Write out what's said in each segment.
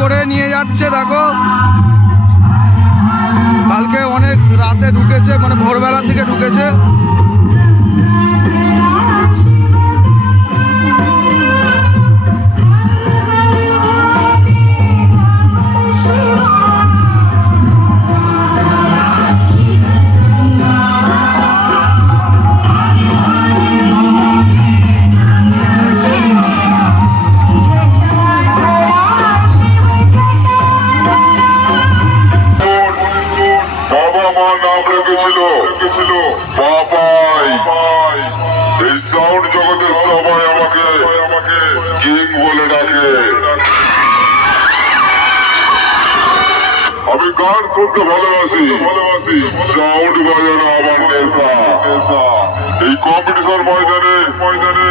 করে নিয়ে যাচ্ছে দেখো। কালকে অনেক রাতে ঢুকেছে মানে ভোরবেলার দিকে ঢুকেছে। বাবা নাম রেখেছিল রেখেছিল এই সাউন্ড জগতের সবাই আমাকে আমাকে কিং বলে ডাকে আমি গান শুনতে ভালোবাসি। ভালোবাসি। সাউন্ড বাজানো আমার নেশা। এই কম্পিটিশন ময়দানে ময়দানে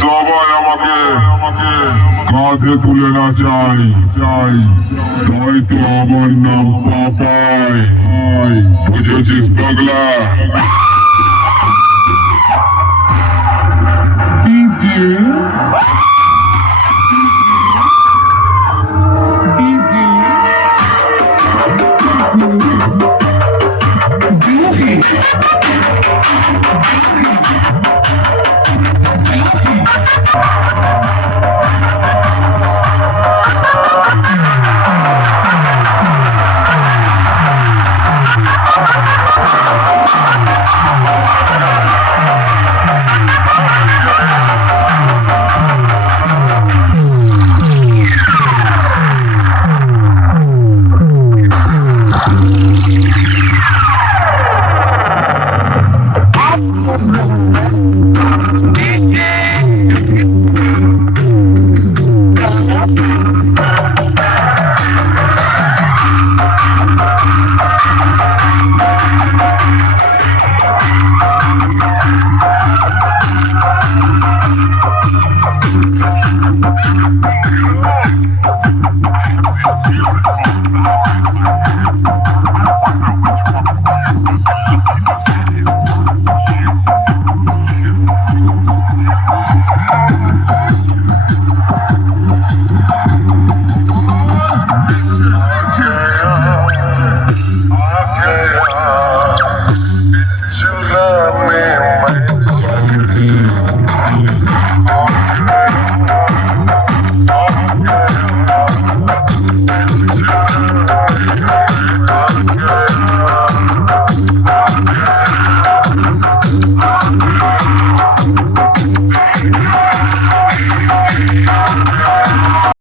সবাই আমাকে আমাকে কাঁধে তুলে না চাই চাই তাই আমার নাম পাপাই। বুঝেছিস পাগলা? Yeah.